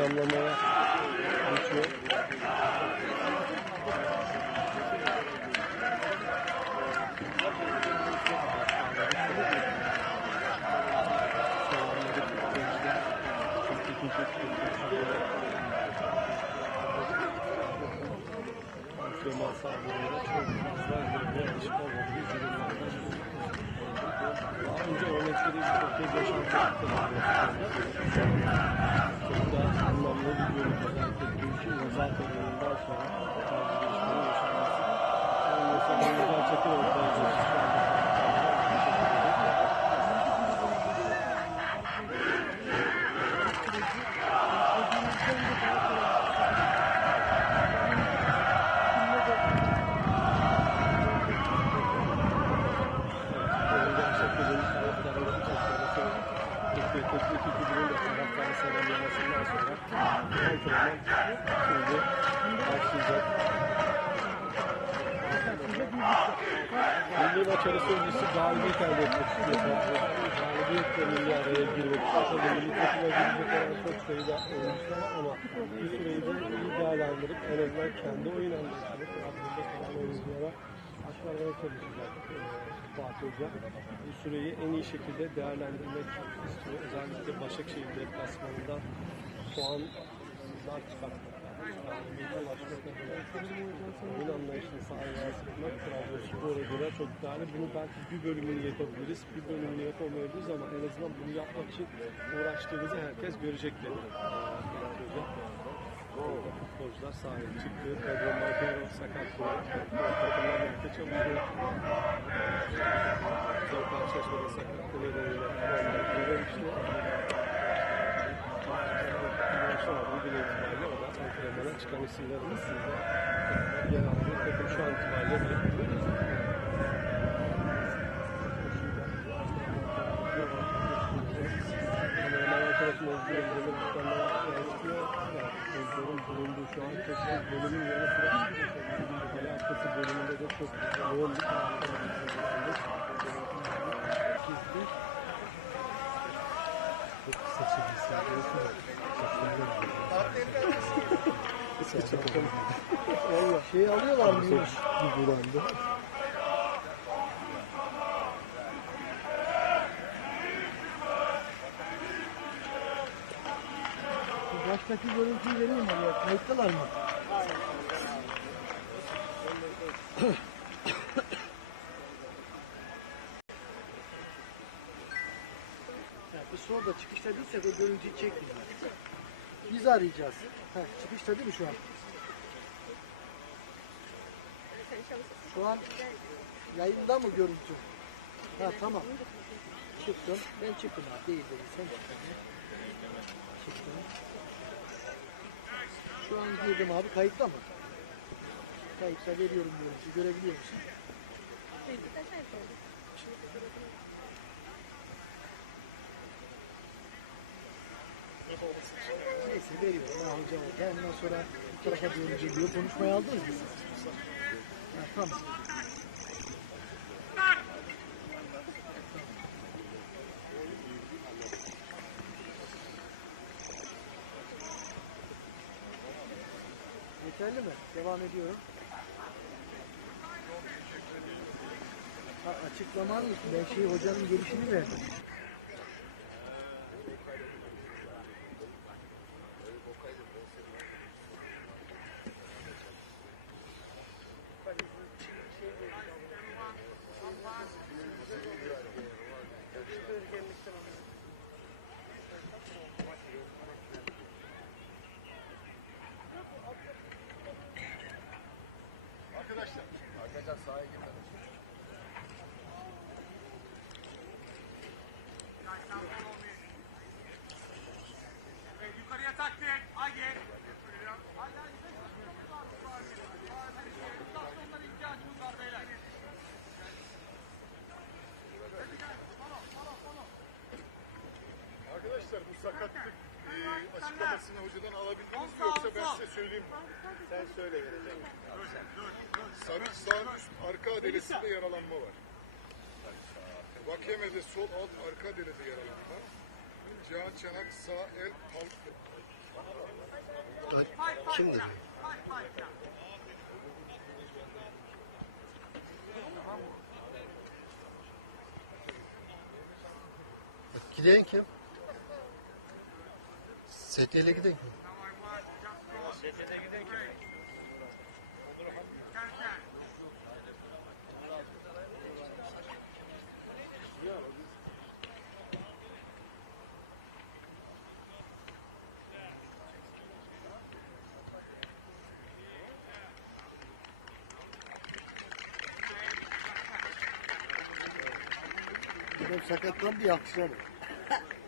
damlamaya geçiyor. Antrenman sahalarında çok fazla görmeye alışık olmadığımız durumlardan Çok daha anlamlı bir bölüm. Özellikle dünkü Yazar oyunundan sonra bu tarz gelişmenin Milli maç arası öncesi galibiyet elde etmek istiyor. Galibiyetle milli araya girmek istiyor. Milli takıma girecek olan çok sayıda oyuncu var ama bir süreyi de iyi değerlendirip en azından kendi oyun anlayışını Trabzon'da kalan oyunculara aktarmaya çalışacak Fatih Hoca. Bu süreyi en iyi şekilde değerlendirmek istiyor. Özellikle Başakşehir deplasmanında çıkartmak. Galibiyete ulaşmak adına oyun anlayışını sahaya yansıtmak Trabzonspor'a göre çok değerli. Bunu belki bir bölümünü yapabiliriz, bir bölümünü yapamayabiliriz ama en azından bunu yapmak için uğraştığımızı herkes Hoca. Orada futbolcular sahaya çıktı. Pedro Marquero sakat bırak. Takımlar birlikte çalışıyor. Zor karşılaşmada sakatlığı nedeniyle onlar giremişti. Antrenmana çıkan isimlerimiz sizde yer aldı. Takım şu an itibariyle bulunduğu şu an çok bölümün yanı sıra alakası bölümünde de çok yoğun bir Valla Şey alıyorlar mıymış? bir bulandı. Baştaki görüntüyü vereyim oraya. Kayıtlılar mı? Biz orada çıkışta değilsek o görüntüyü çekmiyorlar. Biz arayacağız. Ha, çıkışta değil mi şu an? Şu an yayında mı görüntü? Ha tamam. Çıktım. Ben çıktım abi. Değil dedi. Sen çıktın. Çıktım. Şu an girdim abi. Kayıtta mı? Kayıtta veriyorum görüntü. Görebiliyor musun? Neyse veriyorum. Ne alacağım orada. Ondan sonra bu tarafa dönünce diyor. Konuşmayı aldınız mı? Ha, tamam. Yeterli mi? Devam ediyorum. Ha, açıklaman ben şey hocanın gelişini verdim. Arkadaşlar sahaya girmeden. Yukarıya taktik. Haydi. Onlara ihtiyacımız var beyler. Arkadaşlar bu sakatlık e, açıklamasını hocadan alabildiniz mi yoksa ben size söyleyeyim mi? Sen söyle gelecek. Sarı sağ üst arka adelesinde yaralanma var. Vakeme'de sol alt arka adelede yaralanma. Cihan Çanak sağ el palp Kim dedi? Bak, Giden kim? Setyeyle giden kim? Benim sakatlan bir yakışır. Start.